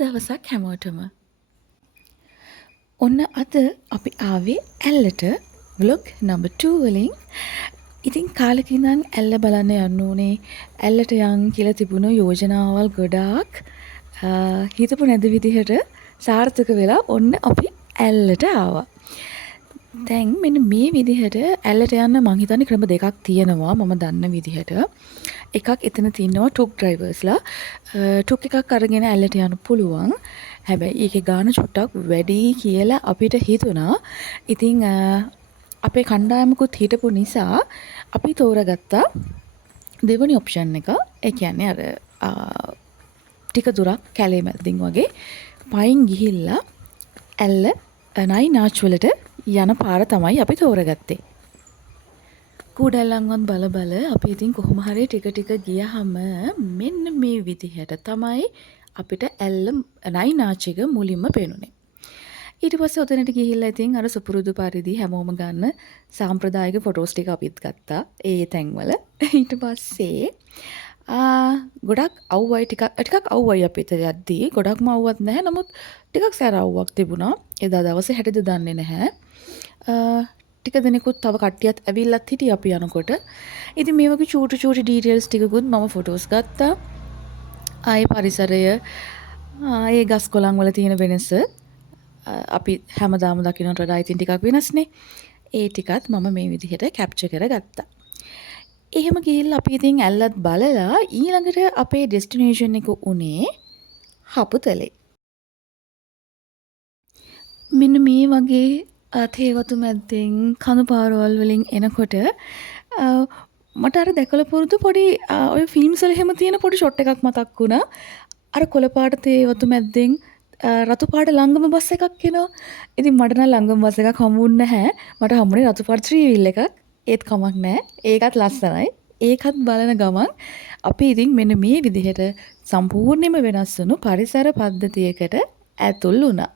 දවසක් හැමෝටම. ඔන්න අද අපි ආවේ ඇල්ලට ව්ලොග් නම්බර් 2 වලින්. ඉතින් කාලෙක ඉඳන් ඇල්ල බලන්න යන්න ඕනේ. ඇල්ලට යන් කියලා තිබුණු යෝජනාවල් ගොඩාක් හිතපු නැති විදිහට සාර්ථක වෙලා ඔන්න අපි ඇල්ලට ආවා. දැන් මෙන්න මේ විදිහට ඇල්ලට යන්න මං හිතන්නේ ක්‍රම දෙකක් තියෙනවා මම දන්න විදිහට. එකක් එතන තියෙනවා ටුක් ඩ්‍රයිවර්ස්ලා. ටුක් එකක් අරගෙන ඇල්ලට යන්න පුළුවන්. හැබැයි ඒකේ ගාණ චුට්ටක් වැඩි කියලා අපිට හිතුණා. ඉතින් අපේ කණ්ඩායමකුත් හිටපු නිසා අපි තෝරගත්තා දෙවනි ඔප්ෂන් එක. ඒ කියන්නේ අර ටික දුරක් කැලේ මැද්දින් වගේ පයින් ගිහිල්ලා ඇල්ල නයි නාච් වලට යන පාර තමයි අපි තෝරගත්තේ. කුඩල්ලන්වත් බල අපි ඉතින් කොහොම හරි ටික ගියහම මෙන්න මේ විදිහට තමයි අපිට ඇල්ල නයි නාච් එක මුලින්ම පේනුනේ. ඊට පස්සේ ඔතනට ගිහිල්ලා ඉතින් අර සුපුරුදු පරිදි හැමෝම ගන්න සාම්ප්‍රදායික ෆොටෝස් ටික අපිත් ගත්තා ඒ තැන්වල. ඊට පස්සේ ගොඩක් අවුවයි ටිකක් අවුවයි අපිට යද්දී ගොඩක්ම අවුවක් නැහැ. නමුත් ටිකක් සැර අවුවක් තිබුණා. එදා දවසේ හැටද දන්නේ නැහැ. ටික දෙනෙකුත් තව කට්ටියත් ඇවිල්ලත් හිටිය අපි යනකොට. ඉතින් මේ වගේ චූටි ඩීටේල්ස් ටිකකුත් මම ෆොටෝස් ගත්තා. ආයේ පරිසරය, ආයේ ගස් කොළන් වල තියෙන වෙනස අපි හැමදාම දකින්නට වඩා ඉතින් ටිකක් වෙනස්නේ. ඒ ටිකත් මම මේ විදිහට කැප්චර් කරගත්තා. එහෙම ගිහිල්ලා අපි ඉතින් ඇල්ලත් බලලා ඊළඟට අපේ ඩෙස්ටිනේෂන් එක උනේ හපුතලේ. මෙන්න මේ වගේ තේවතු මැද්දෙන් කඳු පාරවල් වලින් එනකොට මට අර දැකලා පුරුදු පොඩි ඔය ෆිල්ම්ස් වල එහෙම තියෙන පොඩි ෂොට් එකක් මතක් වුණා. අර කොළ පාට තේවතු මැද්දෙන් රතු පාට ලංගම බස් එකක් එනවා. ඉතින් මට නම් ලංගම බස් එකක් හම්බුන්නේ නැහැ. මට හම්බුනේ රතු පාට ත්‍රී වීල් එකක්. ඒත් කමක් නැහැ. ඒකත් ලස්සනයි. ඒකත් බලන ගමන් අපි ඉතින් මෙන්න මේ විදිහට සම්පූර්ණයෙන්ම වෙනස් වුණු පරිසර පද්ධතියකට ඇතුල් වුණා.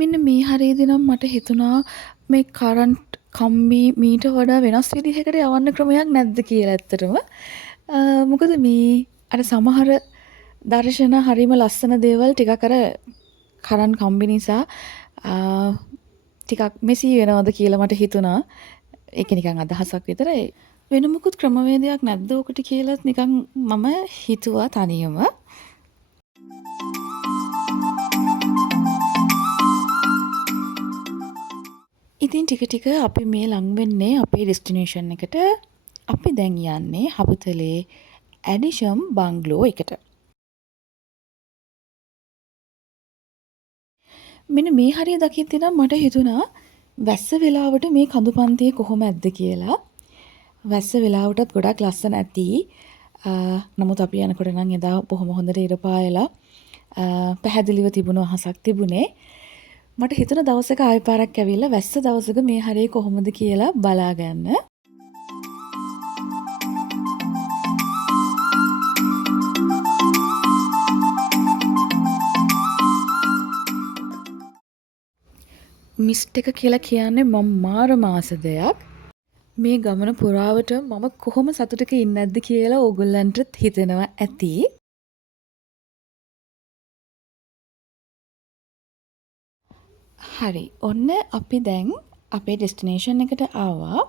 මෙන්න මේ හරියදී නම් මට හිතුණා මේ කරන්ට් කම්බි මීට වඩා වෙනස් විදිහකට යවන්න ක්‍රමයක් නැද්ද කියලා ඇත්තටම. මොකද මේ අර සමහර දර්ශන හරිම ලස්සන දේවල් ටිකක් අර කරන්ට් කම්බි නිසා ටිකක් මෙසි වෙනවද කියලා මට හිතුණා. ඒක නිකන් අදහසක් විතරයි. වෙන මොකුත් ක්‍රමවේදයක් නැද්ද ඔකට කියලාත් නිකන් මම හිතුවා තනියම. ඉතින් ටික අපි මේ ලං වෙන්නේ අපේ ඩෙස්ටිනේෂන් එකට. අපි දැන් යන්නේ හපුතලේ ඇඩිෂම් බංග්ලෝ එකට. මෙන්න මේ හරිය දකිද්දී නම් මට හිතුණා වැස්ස වෙලාවට මේ කඳු පන්තිය කොහොම ඇද්ද කියලා. වැස්ස වෙලාවටත් ගොඩක් ලස්සන ඇති. නමුත් අපි යනකොට නම් එදා බොහොම හොඳට ඉර පායලා පැහැදිලිව තිබුණ අහසක් තිබුණේ. මට හිතුණ දවසක ආයෙ පාරක් ඇවිල්ලා වැස්ස දවසක මේ හරිය කොහොමද කියලා බලාගන්න. මිස්ට් එක කියලා කියන්නේ මම මාරම ආස දෙයක්. මේ ගමන පුරාවට මම කොහොම සතුටක ඉන්නේ නැද්ද කියලා ඕගොල්ලන්ට හිතෙනවා ඇති. හරි. ඔන්න අපි දැන් අපේ ඩෙස්ටිනේෂන් එකට ආවා.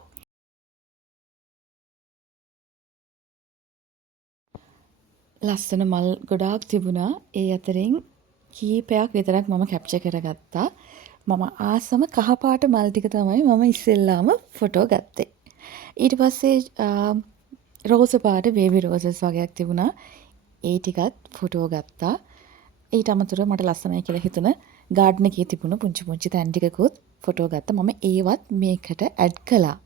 ලස්සන මල් ගොඩාක් තිබුණා. ඒ අතරින් කීපයක් විතරක් මම කැප්චර් කරගත්තා. මම ආසම කහපාට මල් ටික තමයි මම ඉස්සෙල්ලාම ෆොටෝ ගත්තේ. ඊට පස්සේ රෝස පාට බේබි රෝසස් වගේක් තිබුණා. ඒ ටිකත් ෆොටෝ ගත්තා. ඊට අමතරව මට ලස්සනයි කියලා හිතුණ ගාඩන් එකේ තිබුණු පුංචි තැන් ටිකකුත් ෆොටෝ ගත්තා. මම ඒවත් මේකට ඇඩ් කළා.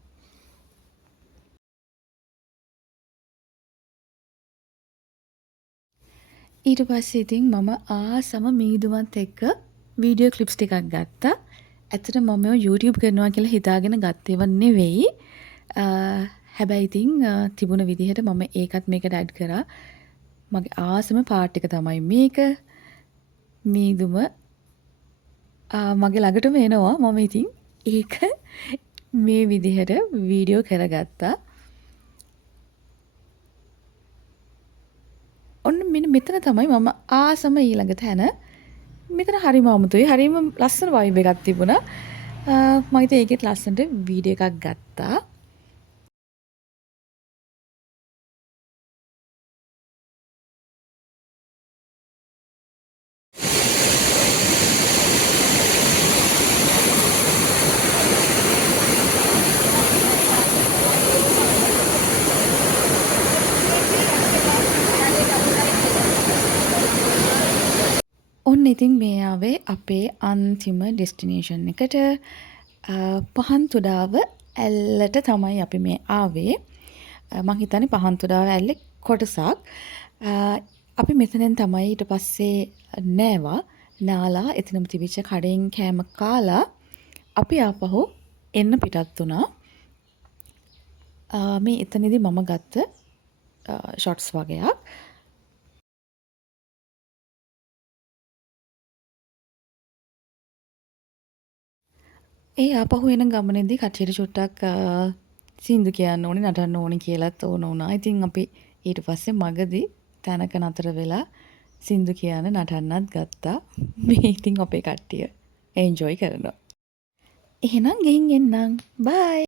ඊට පස්සේ ඉතින් මම ආසම මීදුමත් එක්ක වීඩියෝ ක්ලිප්ස් ටිකක් ගත්තා. ඇත්තට මම YouTube කරනවා කියලා හිතාගෙන ගත්තේව නෙවෙයි. හැබැයි ඉතින් තිබුණ විදිහට මම ඒකත් මේකට ඇඩ් කරා. මගේ ආසම පාට් එක තමයි මේක. මීදුම මගේ ළඟටම එනවා. මම ඉතින් ඒක මේ විදිහට වීඩියෝ කරගත්තා. ඔන්න මෙන්න මෙතන තමයි මම ආසම ඊළඟ තැන. මෙතන හරිම අමුතුයි. හරිම ලස්සන වයිබ් එකක් තිබුණා. මම ඉතින් ඒකෙත් ලස්සනට වීඩියෝ එකක් ගත්තා. ඔන්න ඉතින් මේ ආවේ අපේ අන්තිම ඩෙස්ටිනේෂන් එකට. පහන්තුඩාව ඇල්ලට තමයි අපි මේ ආවේ. මං හිතන්නේ පහන්තුඩාව ඇල්ලේ කොටසක්. අපි මෙතනෙන් තමයි ඊට පස්සේ නෑවා නාලා එතනම තිබිච්ච කඩෙන් කෑම කාලා අපි ආපහු එන්න පිටත් වුණා. මේ එතනදී මම ගත්ත ෂොට්ස් වගේක්. ඒ ආපහු එන ගමනේදී කට්ටියට චුට්ටක් සින්දු කියන්න ඕනේ නටන්න ඕනේ කියලාත් ඕන වුණා. ඉතින් අපි ඊට පස්සේ මගදී තැනක නතර වෙලා සින්දු කියන්න නටන්නත් ගත්තා. මේ ඉතින් අපේ කට්ටිය එන්ජොයි කරනවා. එහෙනම් ගෙයින් එන්නම්. බයි.